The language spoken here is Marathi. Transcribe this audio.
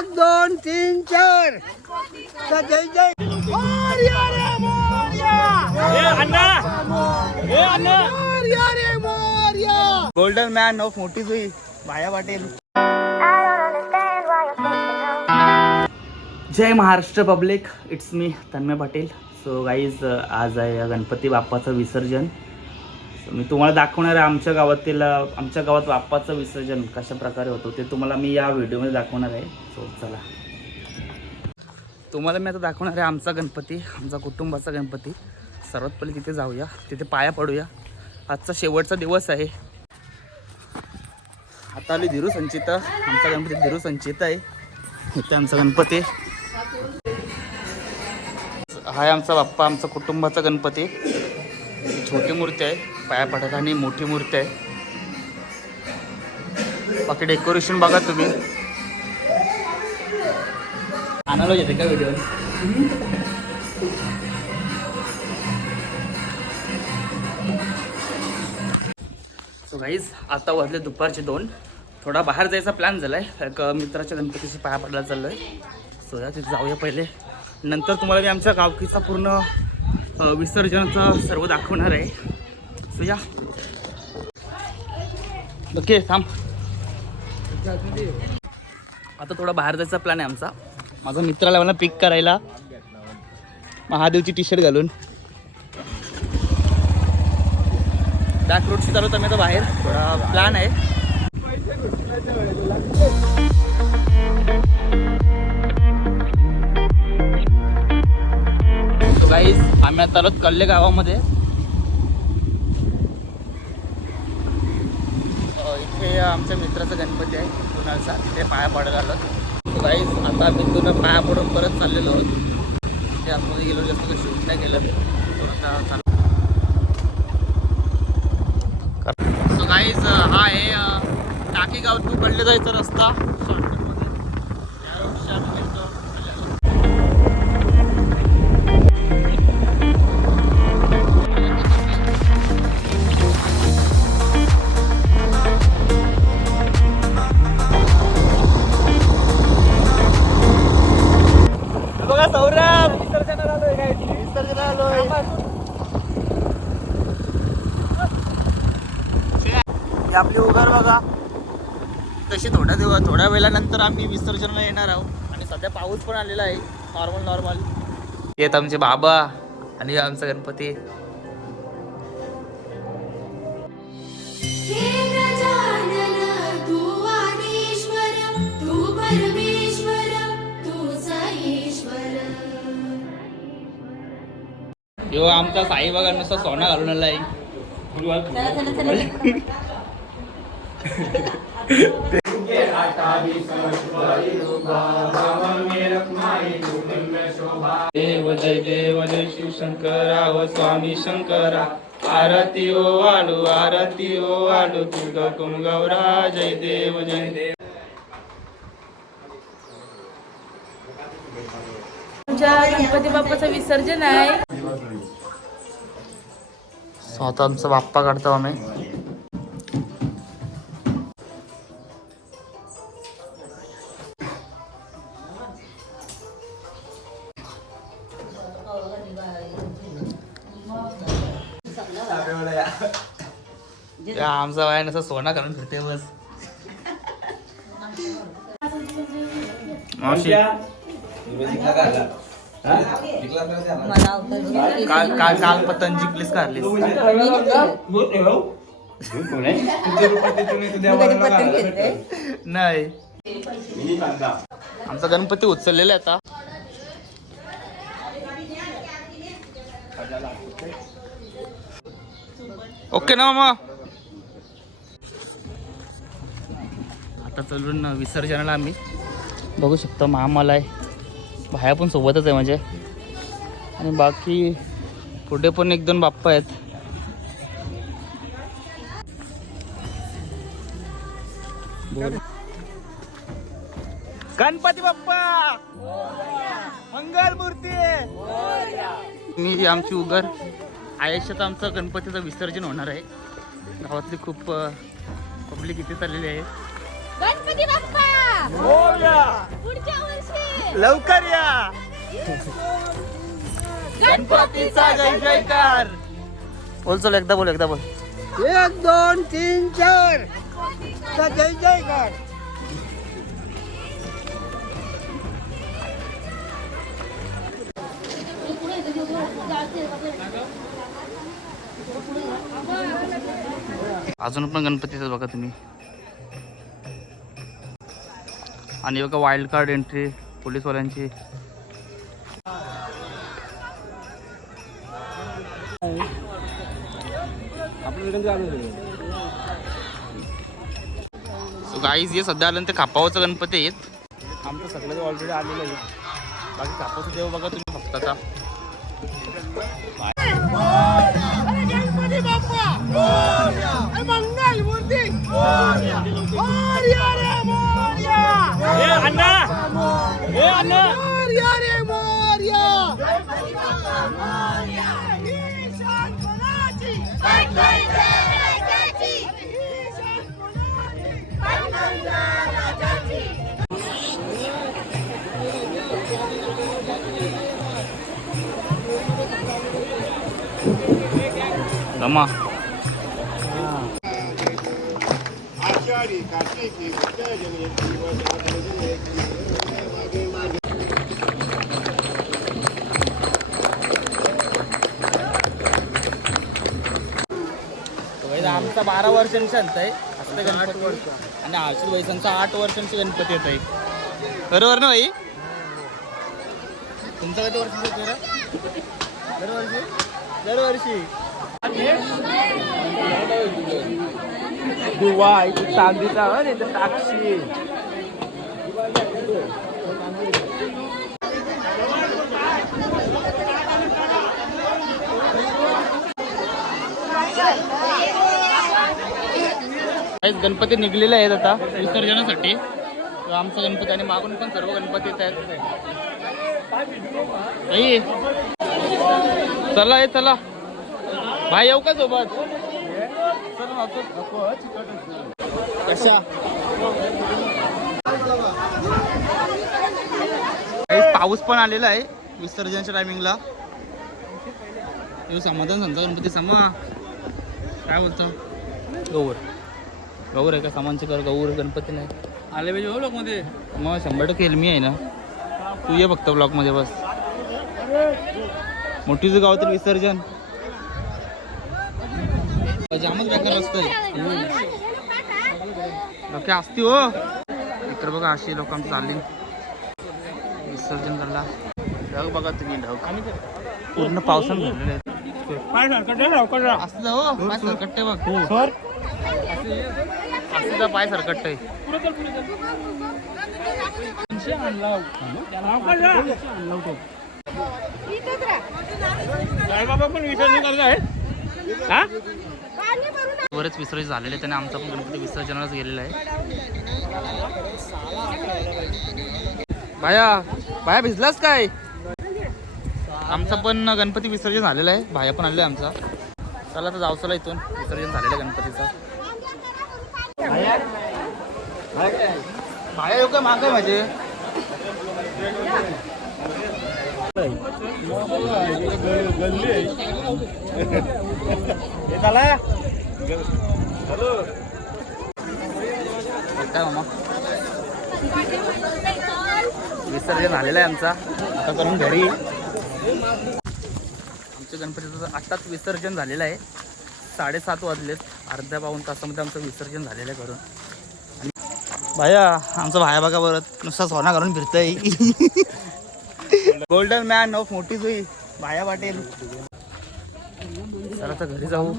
एक दोन तीन चार. जय जय. मोरया रे मोरया. मोरया रे मोरया. गोल्डन मॅन ऑफ मोठी सुई भाया पाटील. जय Maharashtra public. It's me Tanmay Patil. So guys आज आहे गणपती बाप्पाचं विसर्जन. मी तुम्हाला दाखवणार आहे आमच्या गावातील आमच्या गावात बाप्पाचं विसर्जन कशा प्रकारे होतं ते तुम्हाला मी या व्हिडिओमध्ये दाखवणार आहे. सो चला. तुम्हाला मी आता दाखवणार आहे आमचा गणपती आमचा कुटुंबाचा गणपती. सर्वात पहिले तिथे जाऊया तिथे पाया पडूया. आजचा शेवटचा दिवस आहे. आता आली धीरू संचिता. आमचा गणपती धीरू संचिता आहे. इथे आमचा गणपती. हा आमचा बाप्पा आमचा कुटुंबाचा गणपती. छोटी मूर्ती आहे पाया पडत आणि मोठी मूर्ती आहे. बाकी डेकोरेशन बघा तुम्ही. आणायला येते का व्हिडिओ सो गाईज आता वाजले दुपारचे दोन. थोडा बाहेर जायचा प्लॅन झाला आहे एक मित्राच्या गणपतीशी पाया पडायला चाललो आहे सो या तिथे जाऊया पहिले. नंतर तुम्हाला मी आमच्या गावकीचा पूर्ण विसर्जनाचं सर्व दाखवणार आहे. सो या. ओके थांब. आता थोडा बाहेर जायचा प्लॅन आहे आमचा. माझा मित्राला मला पिक करायला. महादेवची टी शर्ट घालून बॅक रोडशी चालू मी आता बाहेर. थोडा प्लॅन आहे. आम्ही आता आलो कल्ले गावामध्ये इथे आमच्या मित्राचा गणपती आहे कुणालचा तिथे पाया पडत आलो गाईज आता आम्ही तिथून पाया पडून परत चाललेलो आहोत. ते आतमध्ये गेलो जास्त काही शूट नाही केलं. तर सो गाईज हा आहे टाकेगाव टू कल्ले जायचा रस्ता. ही आपली उघड बघा. तशी थोड्या दिवस थोड्या वेळानंतर आम्ही विसर्जनाला येणार आहोत. आणि सध्या पाऊस पण आलेला आहे. नॉर्मल नॉर्मल येत आमचे बाबा आणि आमचा गणपती. गजानन तू आदिश्वर तू परमेश्वर तूच ईश्वर यो आमचा साई बघा नुसता सोना घालून आलाय. देव जय देव जय शिव शंकरा व स्वामी शंकरा. आरती ओ आलू आरती ओ आलू तुझ कुम गौरा जय देव जय देव. आमच्या गणपती बाप्पाचं विसर्जन आहे. स्वतः आमचा बाप्पा काढतो आम्ही. या आमचा वाया नसा सोना करून फिरते बस. मावशी. काल काल काल पतंग जिंकलीस का हरलीस नाही. आमचा गणपती उचललेला आहे आता. ओके ना मामा. आता चलून विसर्जनाला आम्ही. बघू शकतो मामाला आहे. भाया पण सोबतच आहे म्हणजे. आणि बाकी पुढे पण एक दोन बाप्पा आहेत. गणपती बाप्पा! मंगल मूर्ती! मी आमची उगर. आयुष्यात आमचं गणपतीचं विसर्जन होणार आहे. गावातली खूप पब्लिक इथे चाललेली आहे. गणपती बाप्पा! पुढच्या वर्षी! लवकर या. गणपतीचा जय जयकार. बोल चल एकदा बोल एकदा बोल. एक दोन तीन चार. चा जय जयकार. अजून पण गणपतीच बघा तुम्ही. आणि बघा वाईल्ड कार्ड एंट्री पोलीसवाल्यांची. गाईज हे सध्या आलं ते कापावचं गणपती आहेत. आमचं सगळं ऑलरेडी आलेलं आहे. बाकी कापावचं देव बघा तुम्ही फक्त आता. मंगल रमा आमचा बारा वर्षांचा अंत आहे. असं आणि आशिष वैसांचा आठ वर्षांची गणपती येत आहे बरोबर ना भाई तुमचं किती वर्षाचं? दरवर्षी. दरवर्षी. दिवा इथे चांदीचा अरे इथे टाकशी काहीच गणपती निघलेले आहेत आता विसर्जनासाठी. आमचा गणपती आणि मागून पण सर्व गणपती आहेत. चला ये चला. भाई येऊ का सोबत? कशा? पाऊस पण आलेला आहे विसर्जनाच्या टायमिंगला समाधान संत गणपती समा. काय बोलतो? गौर. गौर आहे का? सामानचे कर गौर गणपती नाही. आले पाहिजे हो ब्लॉकमध्ये मग शंभर टक्के मी आहे ना. तू ये फक्त ब्लॉकमध्ये बस. मोठीचं गाव तर विसर्जन. जामच बेकार असतंय असती हो. इकडे बघा अशी लोक आमची चालली. विसर्जन करायला. ढग बघा तुम्ही ढग. पूर्ण पावसानं भरलेले आहेत असं हो पाय सरकटते बघ. असं जा पाय बरेच विसर्जन झालेले त्याने आमचा पण गणपती विसर्जनालाच गेलेला आहे. भाया भाया भिजलास काय? आमचा पण गणपती विसर्जन झालेला आहे. भाया पण आलेला आहे आमचा. चला तर जाऊ चला इथून विसर्जन झालेलं आहे गणपतीचं. भाया येऊ का माग माझे? काय मामा? विसर्जन झालेलं आहे आमचा. आता करून घरी. आमच्या गणपतीचं आत्ताच विसर्जन झालेलं आहे. साडेसात वाजलेत. अर्ध्या पाऊन तासामध्ये आमचं विसर्जन झालेलं आहे करून. भाया आमचा भाया बघा बरं. नुसता सोना करून फिरतोय. गोल्डन मॅन ऑफ मोठी सुई भाया पाटील. चला घरी जाऊ.